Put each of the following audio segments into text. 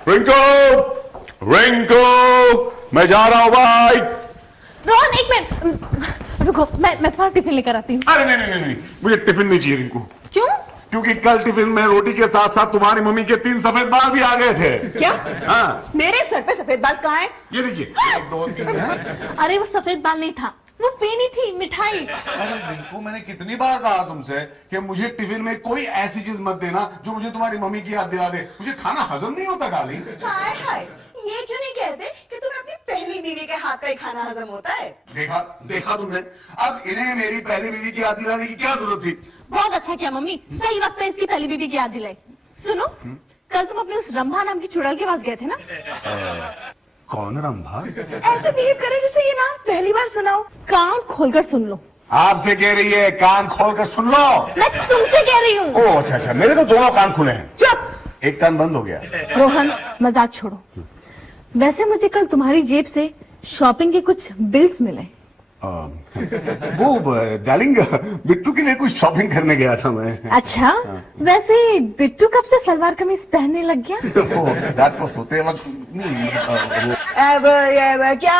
रिंकू रिंकू, मैं जा रहा हूँ भाई। रोहन एक मिनट रुको, मैं तुम्हारा टिफिन लेकर आती हूँ। अरे नहीं, मुझे टिफिन नहीं चाहिए रिंकू। क्यों? क्योंकि कल टिफिन में रोटी के साथ साथ तुम्हारी मम्मी के 3 सफेद बाल भी आ गए थे। क्या? हाँ, मेरे सर पे सफेद बाल कहाँ है? ये देखिए, 1 2 3 है। अरे वो सफेद बाल नहीं था, वो फेनी थी, मिठाई। अरे रिंकू, मैंने कितनी बार कहा तुमसे कि मुझे टिफिन में कोई ऐसी चीज मत देना जो मुझे तुम्हारी मम्मी की याद दिला दे। मुझे खाना हजम नहीं होता डार्लिंग। हाय हाय, ये क्यों नहीं कहते कि तुम्हें अपनी पहली बीवी के हाथ का ही खाना हजम होता है? देखा तुमने, अब इन्हें मेरी पहली बीवी की याद दिलाने की क्या जरूरत थी? बहुत अच्छा किया मम्मी, सही वक्त पे इसकी पहली बीबी की याद दिलाई। सुनो, कल तुम अपने उस रंभा नाम की चुड़ैल के पास गए थे ना? कौन रंभा? ऐसे बिहेव करे जैसे ये नाम पहली बार सुनाओ। कान खोलकर सुन लो। आपसे कह रही है, कान खोल कर सुन लो। मैं तुमसे कह रही हूँ। ओह अच्छा, मेरे तो दोनों कान खुले हैं। चुप। एक कान बंद हो गया। रोहन मजाक छोड़ो, वैसे मुझे कल तुम्हारी जेब से शॉपिंग के कुछ बिल्स मिले। वो डार्लिंग, बिट्टू के लिए कुछ शॉपिंग करने गया था मैं। अच्छा, वैसे बिट्टू कब से सलवार कमीज पहनने लग गया? वो रात को सोते वक्त क्या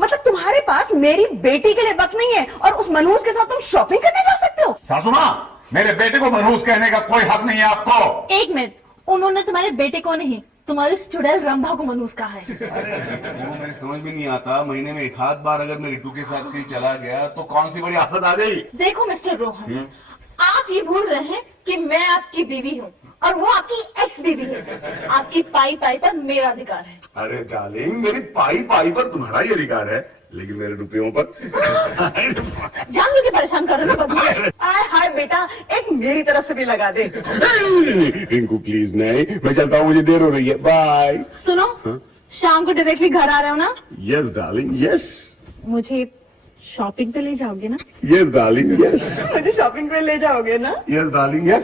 मतलब तुम्हारे पास मेरी बेटी के लिए वक्त नहीं है और उस मनहूस के साथ तुम शॉपिंग करने जा सकते हो? सासू माँ, मेरे बेटे को मनहूस कहने का कोई हक नहीं है आपको। एक मिनट, उन्होंने तुम्हारे बेटे को नहीं, तुम्हारी उस चुड़ैल रंभा को मनहूस कहा है। अरे वो मेरे समझ में नहीं आता, महीने में 1 आध बार अगर मैं रितु के साथ कहीं चला गया तो कौन सी बड़ी आफत आ गई। देखो मिस्टर रोहन, आप ये भूल रहे हैं कि मैं आपकी बीवी हूँ और वो आपकी एक्स बीवी है। आपकी पाई पाई पर मेरा अधिकार है। अरे डार्लिंग, मेरी पाई पाई पर तुम्हारा ही अधिकार है, लेकिन मेरे रुपयों पर जान के परेशान कर रहे हो ना बदमाश। आय हाय बेटा, एक मेरी तरफ से भी लगा दे। रिंकू प्लीज नहीं, मैं चलता हूँ, मुझे देर हो रही है। बाय। सुनो, शाम को डायरेक्टली घर आ रहे हो ना? Yes darling, yes. मुझे शॉपिंग पे ले जाओगे ना? Yes darling, yes. मुझे शॉपिंग पे ले जाओगे ना? Yes darling, yes.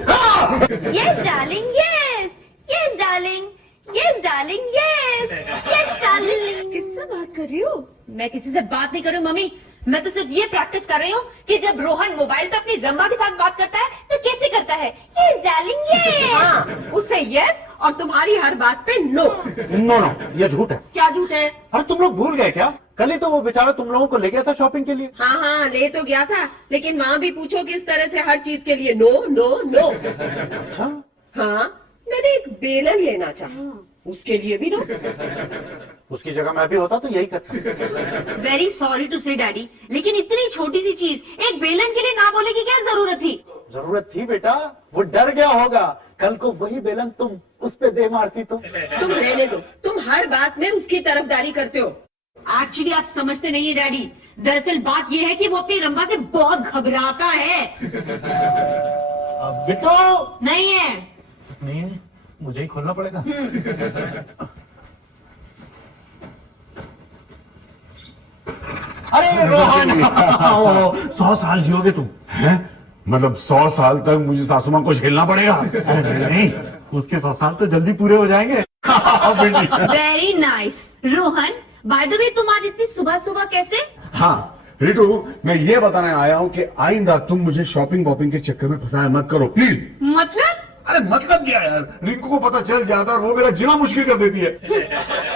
Yes darling, yes. Yes darling, yes darling, yes. Yes darling. किससे बात कर रही हो? मैं किसी से बात नहीं कर रही हूँ मम्मी, मैं तो सिर्फ ये प्रैक्टिस कर रही हूँ कि जब रोहन मोबाइल पे अपनी रंभा के साथ बात करता है तो कैसे करता है। Yes darling, yes. हाँ, उससे यस और तुम्हारी हर बात पे नो। नो नो, ये झूठ है। क्या झूठ है? अरे तुम लोग भूल गए क्या? कल ही तो वो बेचारा तुम लोगों को ले गया था शॉपिंग के लिए। हाँ हाँ, ले तो गया था, लेकिन वहाँ भी पूछो किस तरह से हर चीज के लिए नो नो नो। अच्छा, हाँ, मैंने एक बेलन लेना चाहा, उसके लिए भी नो। उसकी जगह मैं भी होता तो यही करता। वेरी सॉरी टू से डैडी, लेकिन इतनी छोटी सी चीज एक बेलन के लिए ना बोले की क्या जरूरत थी? जरूरत थी बेटा, वो डर गया होगा। कल को वही बेलन तुम उस पे दे मारती तो। तुम रहने दो, तुम हर बात में उसकी तरफदारी करते हो। एक्चुअली आप समझते नहीं है डैडी, दरअसल बात यह है कि वो अपनी रंभा से बहुत घबराता है। बिट्टू नहीं है। नहीं है, मुझे ही खोलना पड़ेगा। अरे रोहन, 100 साल जियोगे तुम हैं? मतलब 100 साल तक मुझे सासू माँ को झेलना पड़ेगा? अरे नहीं, उसके 100 साल तो जल्दी पूरे हो जाएंगे। Very nice. Rohan, by the way तुम आज इतनी सुबह सुबह कैसे? हाँ रितु, मैं ये बताने आया हूँ कि आइंदा तुम मुझे शॉपिंग वॉपिंग के चक्कर में फंसाया मत करो प्लीज। मतलब? अरे मतलब क्या यार, रिंकू को पता चल जाता और वो मेरा जीना मुश्किल कर देती है।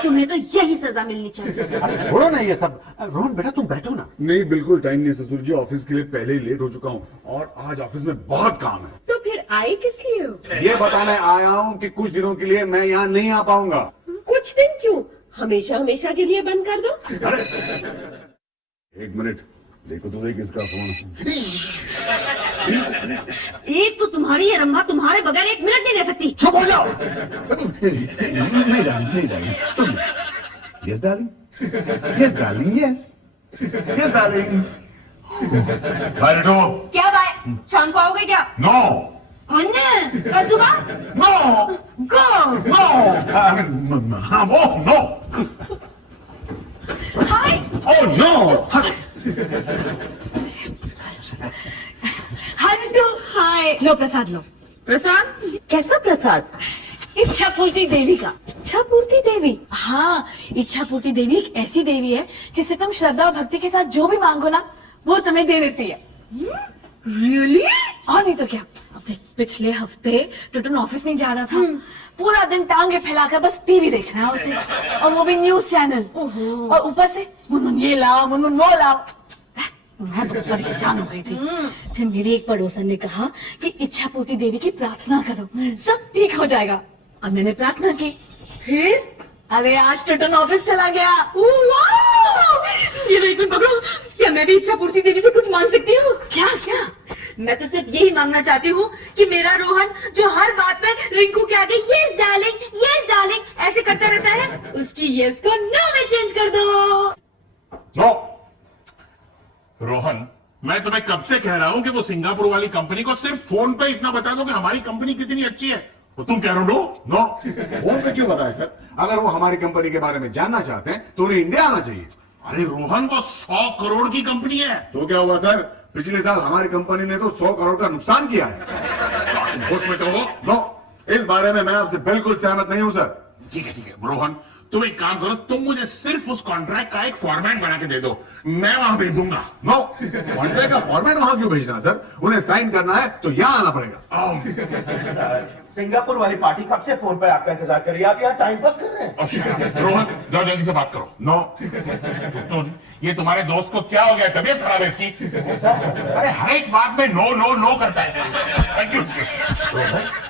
तुम्हें तो यही सजा मिलनी चाहिए। अरे छोड़ो ना ये सब। रोहन बेटा तुम बैठो ना। नहीं बिल्कुल टाइम नहीं है ससुर जी, ऑफिस के लिए पहले ही लेट हो चुका हूँ और आज ऑफिस में बहुत काम है। तो फिर आए किस लिए हो? ये बताने आया हूँ कि कुछ दिनों के लिए मैं यहाँ नहीं आ पाऊंगा। कुछ दिन क्यों, हमेशा हमेशा के लिए बंद कर दो। अरे 1 मिनट, देखो तो सही किसका फोन। एक तो तुम्हारी ये रंभा तुम्हारे बगैर 1 मिनट नहीं रह सकती। चुप हो जाओ। नहीं डार्लिंग, तुम। Yes darling, yes darling, yes darling. Bye Ritu. क्या बाय? शाम को आओगे क्या? नो कल सुबह? नो गो। नो, हाँ वो no. Hi. Oh no. Hi Bittu. Hi. लो प्रसाद लो। प्रसाद? कैसा प्रसाद? इच्छा पूर्ति देवी का। इच्छा पूर्ति देवी? हाँ, इच्छा पूर्ति देवी एक ऐसी देवी है जिसे तुम श्रद्धा और भक्ति के साथ जो भी मांगो ना वो तुम्हें दे देती है। रियली? और नहीं तो क्या, पिछले हफ्ते टुटन ऑफिस नहीं जा रहा था। पूरा दिन टांगे फैलाकर बस टीवी देख रहा है उसे, और वो भी न्यूज चैनल। और ऊपर से मुनमुन ये लाओ, मुनमुन वो लाओ। मैं तो परेशान हो गई थी। फिर मेरी एक पड़ोसन ने कहा कि इच्छापूर्ति देवी की प्रार्थना करो, सब ठीक हो जाएगा। अब मैंने प्रार्थना की, फिर अरे आज टुटन ऑफिस चला गया। ये एक मिनट पकड़ो, क्या मैं भी इच्छा पूर्ति देवी से कुछ मांग सकती हूँ? क्या क्या? मैं तो सिर्फ यही मांगना चाहती हूँ कि मेरा रोहन जो हर बात में रिंकू के आगे यस डार्लिंग ऐसे करता रहता है, उसकी यस को नो में चेंज कर दो। नो रोहन, मैं तुम्हें कब से कह रहा हूं कि वो सिंगापुर वाली कंपनी को सिर्फ फोन पे इतना बता दो कि हमारी कंपनी कितनी अच्छी है, तो तुम कह रहे हो नो। फोन पे क्यों बताए सर? अगर वो हमारी कंपनी के बारे में जानना चाहते हैं तो उन्हें इंडिया आना चाहिए। अरे रोहन, वो 100 करोड़ की कंपनी है। तो क्या हुआ सर? पिछले साल हमारी कंपनी ने तो 100 करोड़ का नुकसान किया है। होश में तो हो। नो, इस बारे में मैं आपसे बिल्कुल सहमत नहीं हूं सर। ठीक है रोहन, तुम एक काम करो, तुम मुझे सिर्फ उस कॉन्ट्रैक्ट का एक फॉर्मेट बना के दे दो, मैं वहां भेज दूंगा। नो, कॉन्ट्रैक्ट का फॉर्मेट वहां क्यों भेजना है सर? उन्हें साइन करना है तो यहाँ आना पड़ेगा। सिंगापुर वाली पार्टी कब से फोन पर आपका इंतजार कर रही है, आप यहाँ टाइम पास कर रहे हैं। रोहन, जाओ जल्दी से बात करो। नो, ये तुम्हारे दोस्त को क्या हो गया, तबीयत खराब है इसकी? अरे हर एक बात में नो नो नो करता है।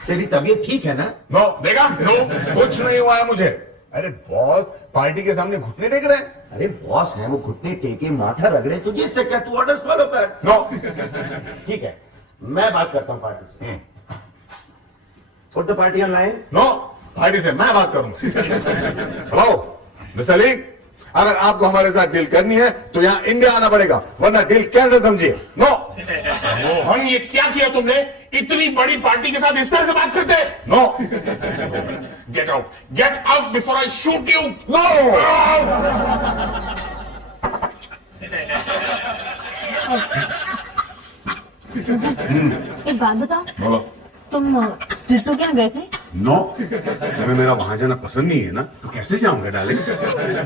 तेरी तबीयत ठीक है ना? नो, देखा? नो, कुछ नहीं हुआ है मुझे। अरे बॉस, पार्टी के सामने घुटने टेक रहे हैं। अरे बॉस है, वो घुटने टेके माथा रगड़े, तुझे इससे क्या? तू ऑर्डर्स फॉलो कर। नो, ठीक है, मैं बात करता हूँ पार्टी से। Put the party on line. No, party से मैं बात करूंगा। हेलो मिस्टर अली, अगर आपको हमारे साथ डील करनी है तो यहाँ इंडिया आना पड़ेगा, वरना डील कैंसिल समझिए। नो। रोहन, ये क्या किया तुमने? इतनी बड़ी पार्टी के साथ इस तरह से बात करते? No, get out before I shoot you. No. एक बात बताओ, बोलो। तुम जितू क्या गए थे? नो, तुम्हें मेरा वहां जाना पसंद नहीं है ना, तो कैसे जाऊंगा डार्लिंग?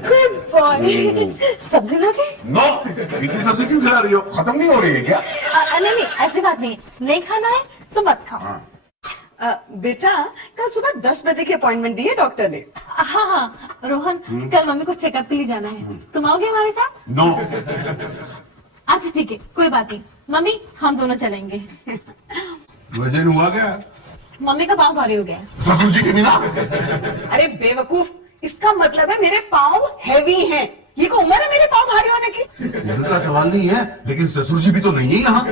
Good boy. सब्जी लोगे? नो, इतनी सब्जी क्यों खिला रही हो? खत्म नहीं हो रही है क्या? नहीं, ऐसी बात नहीं खाना है तो मत खाओ। बेटा, कल सुबह 10 बजे की अपॉइंटमेंट दी है डॉक्टर ने। हाँ, रोहन कल मम्मी को चेकअप के लिए जाना है, तुम आओगे हमारे साथ? नो। अच्छा ठीक है, कोई बात नहीं मम्मी, हम दोनों चलेंगे। वैसे हुआ क्या? मम्मी का पाँव भारी हो गया। ससुर जी की मीना। अरे बेवकूफ, इसका मतलब है मेरे पाँव हैवी हैं। ये को उम्र है मेरे पाँव भारी होने की? उम्र का सवाल नहीं है, लेकिन ससुर जी भी तो नहीं है यहाँ।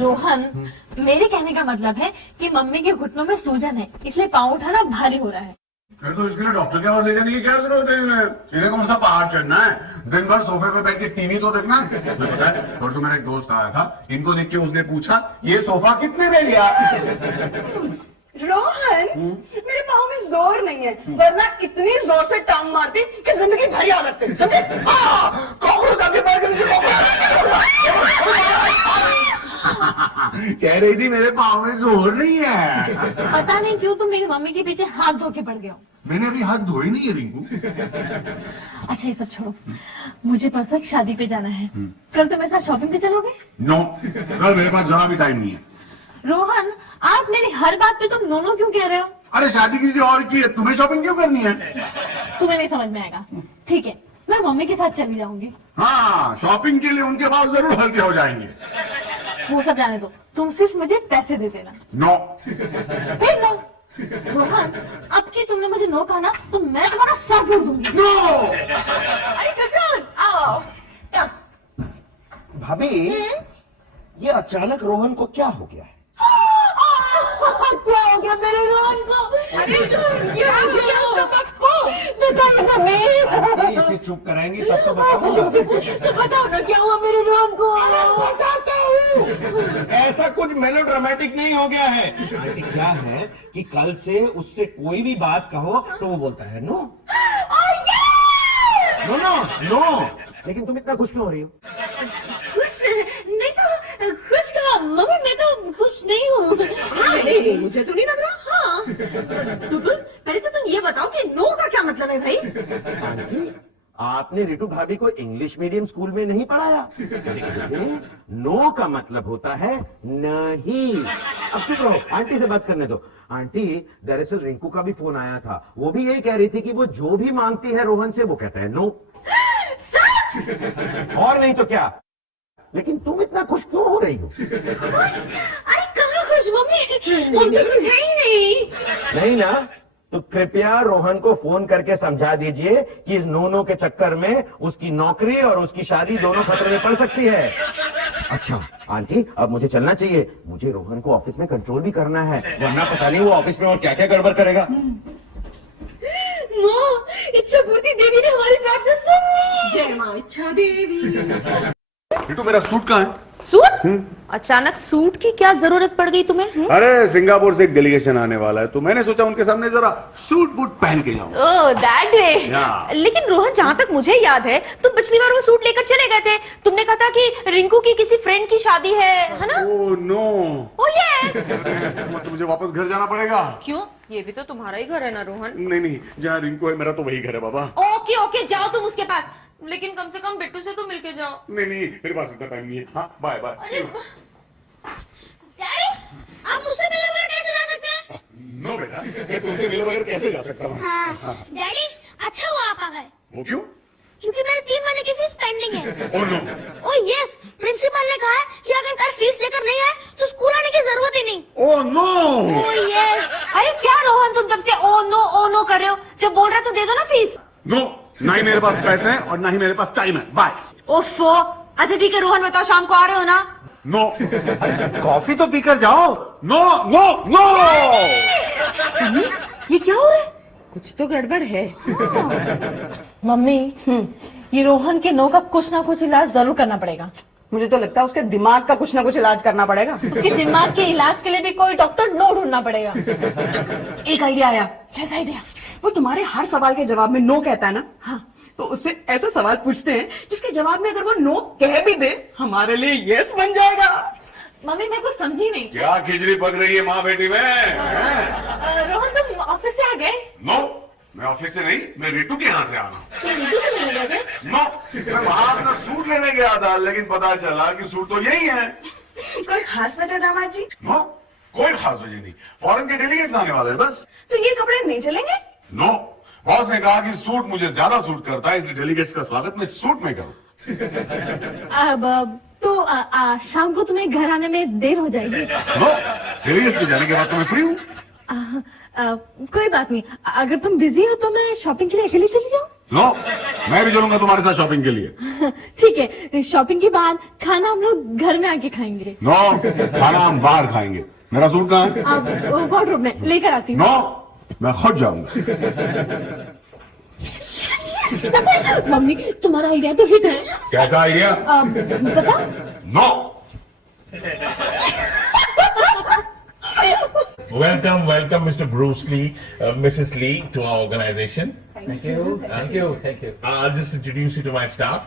रोहन, मेरे कहने का मतलब है कि मम्मी के घुटनों में सूजन है, इसलिए पाँव उठाना भारी हो रहा है। फिर तो इसके लिए डॉक्टर के पास ले जाने की क्या जरूरत है? इन्हें कौन सा पहाड़ चढ़ना है? दिन भर सोफे पे बैठ के टीवी तो देखना। तुम्हें पता है, परसों मेरा एक दोस्त आया था, इनको देख के उसने पूछा ये सोफा कितने में लिया? रोहन, मेरे पाँव में जोर नहीं है, वरना इतनी जोर से टांग मारती कि जिंदगी भर याद रखते, समझे? कॉकरोच आपके पैर के नीचे कह रही थी मेरे पाँव में जोर नहीं है। पता नहीं क्यों तुम मेरी मम्मी के पीछे हाथ धो के पड़ गए हो। मैंने अभी हाथ धोए नहीं है रिंकू। अच्छा ये सब छोड़ो, मुझे परसों एक शादी पे जाना है, कल तुम मेरे साथ शॉपिंग पे चलोगे? नो, कल मेरे पास जरा भी टाइम नहीं है। रोहन, आप मेरी हर बात पे तुम नो क्यों कह रहे हो? अरे शादी किसी और की है, तुम्हें शॉपिंग क्यों करनी है? तुम्हें नहीं समझ में आएगा। ठीक है, मैं मम्मी के साथ चली जाऊंगी। हाँ, शॉपिंग के लिए उनके बाल जरूर हल्के हो जाएंगे। वो सब जाने दो, तुम सिर्फ मुझे पैसे दे देना। नो। फिर नो। रोहन, अब की तुमने मुझे नो कहा ना तो मैं तुम्हारा सर फोड़ दूंगी। नो। अरे टुटुन, आओ। भाभी, ये अचानक रोहन को क्या हो गया है? क्या हो गया मेरे रोहन को? अरे क्या हो गया उसका पक्ष को? बताओ मम्मी। इसे चुप कराएंगी तब तो बताऊंगा। तो बताओ ना क्या हुआ मेरे रोहन को? बताता हूँ। ऐसा कुछ मेलोड्रामेटिक नहीं हो गया है। आंटी क्या है कि कल से उससे कोई भी बात कहो तो वो बोलता है नो नो नो नो। लेकिन तुम इतना खुश क्यों हो रही हो? खुश नहीं तो खुश कहा मम्मी, मैं तो खुश नहीं हूँ। नहीं, मुझे तो नहीं लग रहा। हाँ टुटुन, पहले तो तुम ये बताओ कि नो का क्या मतलब है भाई? आंटी, आपने रितु भाभी को इंग्लिश मीडियम स्कूल में नहीं पढ़ाया? देखिए, नो का मतलब होता है नहीं। अब चुप रहो, आंटी से बात करने दो। आंटी, दरअसल रिंकू का भी फोन आया था, वो भी यही कह रही थी कि वो जो भी मांगती है रोहन से, वो कहता है नो। सच? और नहीं तो क्या। लेकिन तुम इतना खुश क्यों हो रही हो? खुश? अरे कहाँ खुश मम्मी, हम तो खुश है ही नहीं। नहीं ना? तो कृपया रोहन को फोन करके समझा दीजिए कि इस नो के चक्कर में उसकी नौकरी और उसकी शादी दोनों खतरे में पड़ सकती है। अच्छा आंटी, अब मुझे चलना चाहिए। मुझे रोहन को ऑफिस में कंट्रोल भी करना है, वरना पता नहीं वो ऑफिस में और क्या क्या गड़बड़ करेगा। माँ, इच्छा पूर्ति देवी ने हमारी प्रार्थना सुन ली। जय माँ इच्छा देवी। रितु, मेरा सूट कहाँ है? सूट? अचानक सूट की क्या जरूरत पड़ गई तुम्हें? अरे सिंगापुर से एक डेलीगेशन आने वाला है, तो मैंने सोचा उनके सामने जरा सूट बूट पहन के जाऊं। Oh that day. Yeah. लेकिन रोहन, जहाँ तक मुझे याद है, तुम पिछली बार वो सूट लेकर चले गए थे। तुमने कहा था कि रिंकू की किसी फ्रेंड की शादी है ना? Oh no. Oh yes. तो मुझे वापस घर जाना पड़ेगा। क्यों? ये भी तो तुम्हारा ही घर है ना रोहन? नहीं, जहाँ रिंकू है मेरा तो वही घर है बाबा। ओके ओके, जाओ तुम उसके पास, लेकिन कम से कम बिट्टू से तो मिलके जाओ। नहीं, मेरे पास इतना टाइम नहीं है। हाँ, बाय बाय। डैडी, आप मुझसे मिले बगैर कैसे जा सकते हैं? नो बेटा, मैं तुमसे मिले बगैर कैसे जा सकता हूँ? डैडी, अच्छा हुआ आप आ गए, वो क्यों? क्योंकि मेरे 3 महीने की फीस पेंडिंग है। Oh no. Oh yes, principal ने कहा है कि अगर कल फीस लेकर नहीं आए तो स्कूल आने की जरूरत ही नहीं। Oh no. Oh yes. अरे क्या रोहन, तुम जब से ओ नो कर रहे हो? जब बोल रहे हो तो दे दो ना फीस। नो, ना ही मेरे पास पैसे हैं और ना ही मेरे पास टाइम है। बाय। ओफो। अच्छा ठीक है रोहन, बताओ शाम को आ रहे हो ना? नो। कॉफी तो पीकर जाओ। No no no. ये क्या हो रहा है? कुछ तो गड़बड़ है। मम्मी, ये रोहन के नो का कुछ ना कुछ इलाज जरूर करना पड़ेगा। मुझे तो लगता है उसके दिमाग का कुछ ना कुछ इलाज करना पड़ेगा। उसके दिमाग के इलाज के लिए भी कोई डॉक्टर नो ढूंढना पड़ेगा। एक आइडिया आया। कैसा आइडिया? वो तुम्हारे हर सवाल के जवाब में नो कहता है ना? हाँ। तो उससे ऐसा सवाल पूछते हैं जिसके जवाब में अगर वो नो कह भी दे, हमारे लिए यस बन जाएगा। मम्मी, मैं कुछ समझी नहीं। क्या खिचड़ी पक रही है माँ बेटी में? रोहन, तुम ऑफिस से आ गए? नो, मैं ऑफिस से नहीं, मैं रितु के यहाँ से आ रहा हूँ। तुम रितु से मिलने गए? नो, मैं वहां अपना सूट लेने गया था, लेकिन पता चला कि सूट तो यही है। कोई खास वजह दामाद जी? नो, कोई खास वजह नहीं, फॉरेन के डेलीगेट्स आने वाले हैं बस। तो ये कपड़े नहीं चलेंगे? नो, बॉस ने कहा कि सूट मुझे ज्यादा सूट करता है, इसलिए डेलीगेट्स का स्वागत मैं सूट में करूँ। अब तो शाम को तुम्हें घर आने में देर हो जाएगी। नो, डेलीगेट्स के जाने के बाद तो मैं फ्री हूँ। कोई बात नहीं, अगर तुम बिजी हो तो मैं शॉपिंग के लिए अकेली चली जाऊँ? नो, मैं भी चलूंगा तुम्हारे साथ शॉपिंग के लिए। ठीक है, शॉपिंग के बाद खाना हम लोग घर में आके खाएंगे। नो, खाना हम बाहर खाएंगे। मेरा सूट कहाँ है? अब वार्डरोब में लेकर आती हूँ। नो, मैं खुद जाऊंगा। मम्मी, तुम्हारा आइडिया तो हिट है। कैसा आइडिया? बता। No. Welcome, Mr. Bruce Lee, Mrs. Lee, to our organization. Thank you. I'll just introduce you to my staff.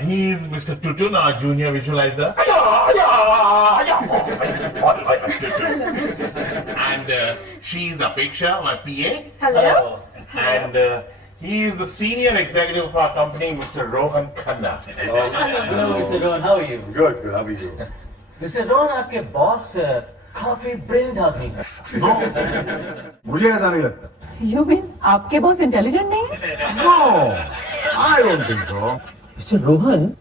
He is Mr. Tutun, our junior visualizer. And she is Apeksha, my PA. Hello. And he is the senior executive of our company, Mr. Rohan Khanna. Hello, Mr. Rohan, how are you? Good, how are you? Mr. Rohan, आपके boss काफी brilliant आदमी है। No, मुझे ऐसा नहीं लगता। You mean आपके boss intelligent नहीं है? No, I don't think so. Mister Rohan,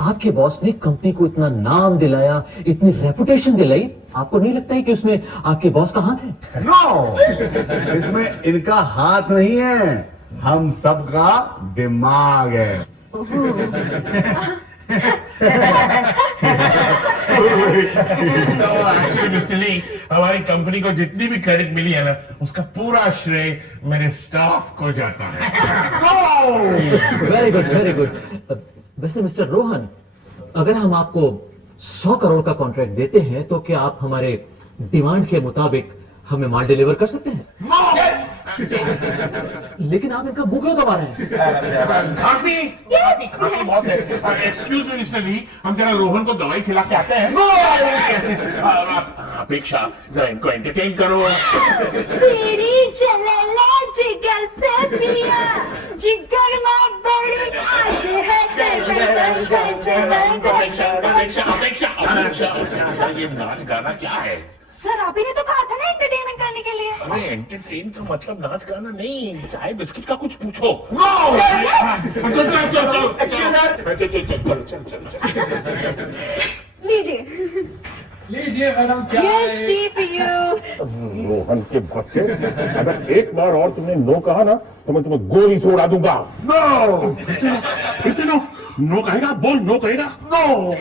आपके बॉस ने कंपनी को इतना नाम दिलाया, इतनी रेपुटेशन दिलाई, आपको नहीं लगता है कि उसमें आपके बॉस का हाथ है? नो, इसमें इनका हाथ नहीं है, हम सबका दिमाग है। एक्चुअली मिस्टर ली, हमारी कंपनी को जितनी भी क्रेडिट मिली है ना, उसका पूरा श्रेय मेरे स्टाफ को जाता है। Very good. वैसे मिस्टर रोहन, अगर हम आपको 100 करोड़ का कॉन्ट्रैक्ट देते हैं तो क्या आप हमारे डिमांड के मुताबिक हमें माल डिलीवर कर सकते हैं? लेकिन आप इनका मुंह क्यों दबा रहे हैं? खांसी बहुत है। एक्सक्यूज मी मिस्टर ली, हम जरा रोहन को दवाई खिला के आते हैं। अपेक्षा, जरा इनको एंटरटेन करो। मेरी चलेला जिगर से पिया, जिगर में बड़ी ये नाच गाना क्या है? सर आप ही ने तो कहा था ना एंटरटेनमेंट करने के लिए। अरे एंटरटेन का मतलब नाच गाना नहीं, चाय बिस्किट का कुछ पूछो। लीजिए। लीजिए madam Yes, tea for you. Rohan के बच्चे, अगर एक बार और तुमने नो कहा ना तो मैं तुम्हें गोली से उड़ा दूंगा। नो, फिर से नो, नो कहेगा, बोल नो कहेगा, नो।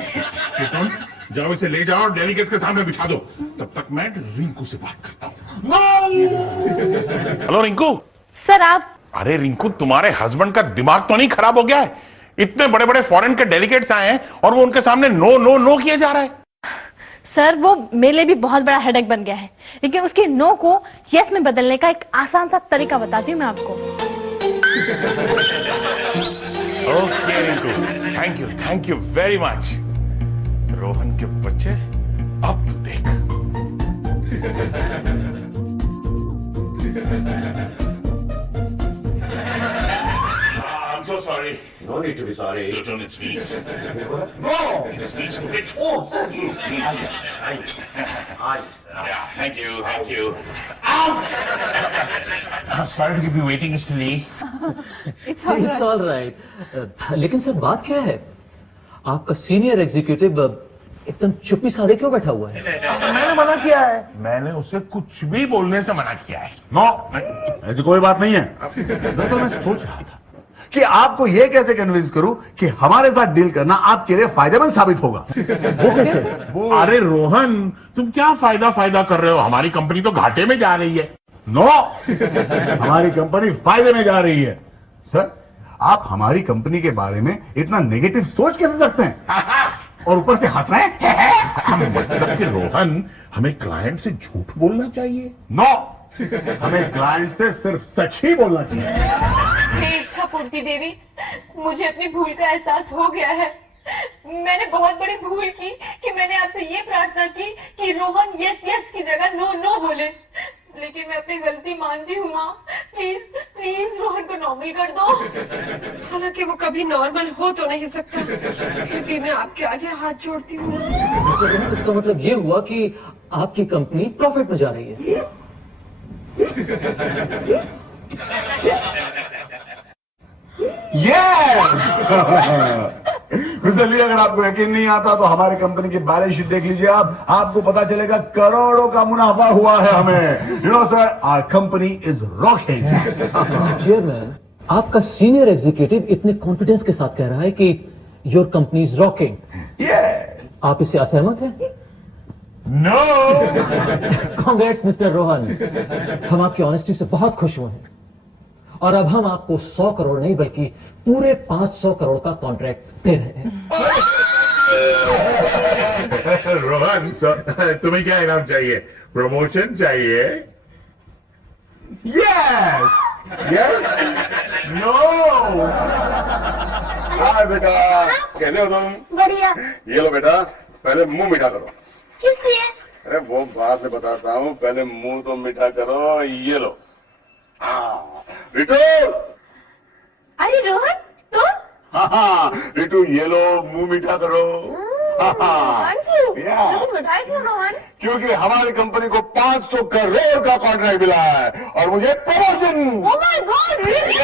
जाओ इसे ले जाओ और डेलीगेट्स के सामने बिठा दो, तब तक मैं रिंकू से बात करता हूँ। हेलो रिंकू। सर आप अरे रिंकू, तुम्हारे हस्बैंड का दिमाग तो नहीं खराब हो गया है? इतने बड़े बड़े फॉरेन के डेलीगेट्स आए हैं और वो उनके सामने नो नो नो किए जा रहा है। सर वो मेरे लिए भी बहुत बड़ा हेडेक बन गया है, लेकिन उसके नो को यस में बदलने का एक आसान सा तरीका बताती हूँ मैं आपको। Okay Rinku, thank you very much. Rohan के बच्चे, अब तू देख। I'm so sorry. No need to be sorry. Don't it's me. No. It's me, stupid. Oh, sir. Yeah, thank you. Ouch! I'm sorry to keep you waiting, Mr. Lee. It's all right. लेकिन sir बात क्या है, आपका senior executive एकदम चुप्पी साधे क्यों बैठा हुआ है? मैंने मना किया है। मैंने उसे कुछ भी बोलने से मना किया है। नो, ऐसी कोई बात नहीं है। दरअसल मैं सोच रहा था कि आपको ये कैसे कन्विंस करूं कि हमारे साथ डील करना आपके लिए फायदेमंद साबित होगा। वो कैसे? अरे रोहन, तुम क्या फायदा कर रहे हो? हमारी कंपनी तो घाटे में जा रही है। नो, हमारी कंपनी फायदे में जा रही है। सर, आप हमारी कंपनी के बारे में इतना नेगेटिव सोच कैसे सकते हैं और ऊपर से हंस रहे हैं? मतलब कि रोहन, हमें क्लाइंट से झूठ बोलना चाहिए। नो, हमें क्लाइंट से सिर्फ सच ही बोलना चाहिए। हे इच्छा पूर्ति देवी, मुझे अपनी भूल का एहसास हो गया है। मैंने बहुत बड़ी भूल की कि मैंने आपसे ये प्रार्थना की कि रोहन यस यस की जगह नो नो बोले, लेकिन मैं अपनी गलती मानती हूँ माँ। प्लीज रोहन को नॉर्मल कर दो। हालांकि वो कभी नॉर्मल हो तो नहीं सकता, फिर भी मैं आपके आगे हाथ जोड़ती हूँ। इसका मतलब ये हुआ कि आपकी कंपनी प्रॉफिट में जा रही है। मिस्टर ली, अगर आपको यकीन नहीं आता तो हमारी कंपनी की बैलेंस शीट देख लीजिए आप, आपको पता चलेगा करोड़ों का मुनाफा हुआ है हमें। You know sir, our company is rocking. Chairman, आपका सीनियर एग्जीक्यूटिव इतने कॉन्फिडेंस के साथ कह रहा है कि योर कंपनी इज रॉकिंग। आप इससे असहमत हैं? नो। कांग्रेट्स मिस्टर रोहन, हम आपकी ऑनेस्टी से बहुत खुश हुए हैं और अब हम आपको 100 करोड़ नहीं बल्कि पूरे 500 करोड़ का कॉन्ट्रैक्ट दे रहे हैं। रोहन, तुम्हें क्या इनाम चाहिए? प्रमोशन चाहिए? Yes no. हाय बेटा, कैसे हो तुम? बढ़िया। ये लो बेटा, पहले मुंह मीठा करो। किस लिए? अरे वो बाद में बताता हूँ, पहले मुंह तो मीठा करो। ये लो। हाँ रिटू। अरे रोहन तुम? हाँ रिटू, ये लो, मुंह मीठा करो। Thank you. Yeah. लेकिन मिठाई क्यों रोहन? क्योंकि हमारी कंपनी को 500 करोड़ का कॉन्ट्रैक्ट मिला है और मुझे promotion. Oh my God, really?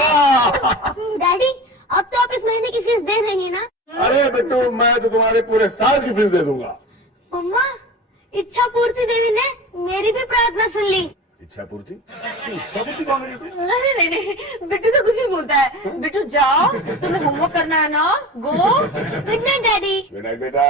Daddy, अब तो आप इस महीने की फीस दे देंगे ना? अरे बेटू, मैं तो तुम्हारे पूरे साल की फीस दे दूंगा। मम्मा, इच्छा पूर्ति देवी ने मेरी भी प्रार्थना सुन ली। इच्छा पूर्ति? इच्छा पूर्ति कौन है? नहीं नहीं, बिट्टू तो कुछ भी बोलता है। बिट्टू जाओ, तुम्हें होमवर्क करना है ना, go. Good night daddy. Good night बेटा।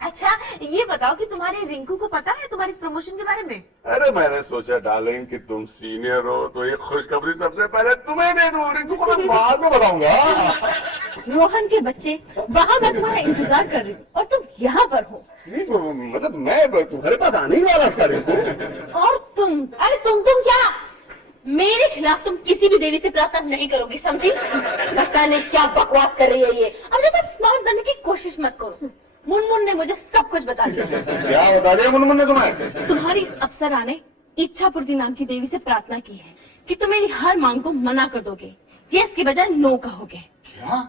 अच्छा ये बताओ कि तुम्हारे रिंकू को पता है तुम्हारी इस प्रमोशन के बारे में? अरे मैंने सोचा डार्लिंग कि तुम सीनियर हो तो ये खुशखबरी सबसे पहले तुम्हें दे दूं। रिंकू को मैं बाद में बताऊंगा। रोहन के बच्चे, वहाँ मैं तुम्हारा इंतजार कर रही हूँ और तुम यहाँ पर हो। मतलब मैं तुम्हारे पास आने ही वाला था रिंकू। और तुम, अरे तुम क्या? मेरे खिलाफ तुम किसी भी देवी से प्रार्थना नहीं करोगी, समझी? पता नहीं क्या बकवास कर रही है ये। अब देखो, स्मार्ट बनने की कोशिश मत करो। मुनमुन ने मुझे सब कुछ बता दिया। क्या बता दिया मुनमुन ने तुम्हें? तुम्हारी इस अप्सरा ने इच्छा पूर्ति नाम की देवी से प्रार्थना की है कि तुम मेरी हर मांग को मना कर दोगे, यस की बजाय नो कहोगे। क्या?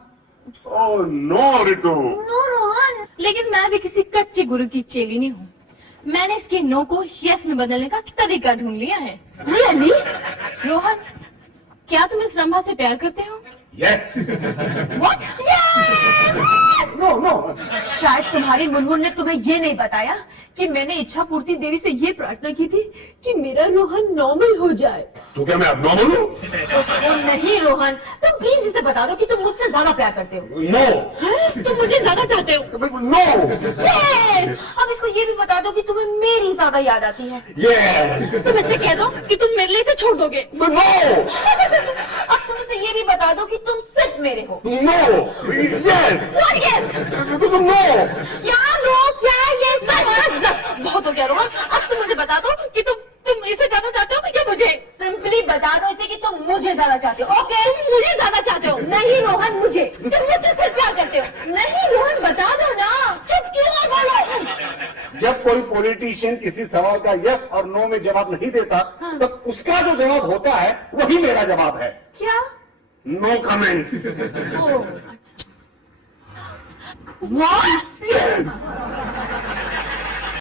Oh no Ritu. No Rohan, लेकिन मैं भी किसी कच्चे गुरु की चेली नहीं हूँ। मैंने इसके नो को यस में बदलने का तरीका ढूंढ लिया है। रियली? रोहन, क्या तुम इस रंभा से प्यार करते हो? यस। व्हाट? No no. शायद तुम्हारी मुनमुन ने तुम्हें ये नहीं बताया कि मैंने इच्छा पूर्ति देवी से ये प्रार्थना की थी कि मेरा रोहन नॉर्मल हो जाए। तो क्या मैं अब नॉर्मल हूँ? तो नहीं रोहन, तुम प्लीज इसे बता दो कि तुम मुझसे ज्यादा प्यार करते हो। नो। तुम मुझे ज्यादा चाहते हो। नो। यस, अब इसको ये भी बता दो कि तुम्हें मेरी ज्यादा याद आती है। यस। तुम इसे कह दो कि तुम मेरे लिए इसे छोड़ दोगे। नो। अब तुम इसे ये भी बता दो कि तुम सिर्फ मेरे हो। No. Yes. What yes? No. क्या नो क्या यस? बस बस बहुत हो गया रोहन, अब तुम मुझे बता दो कि तुम इसे ज्यादा चाहते हो या मुझे। सिंपली बता दो इसे कि तुम मुझे ज्यादा चाहते हो। ओके, तुम मुझे ज्यादा चाहते हो। नहीं रोहन, मुझे। तुम मुझसे सिर्फ प्यार करते हो। नहीं रोहन, बता दो ना, चुप क्यों ना बोलो। जब कोई पॉलिटिशियन किसी सवाल का यस और नो में जवाब नहीं देता, तब उसका जो जवाब होता है वही मेरा जवाब है। क्या? No comments. What? यस।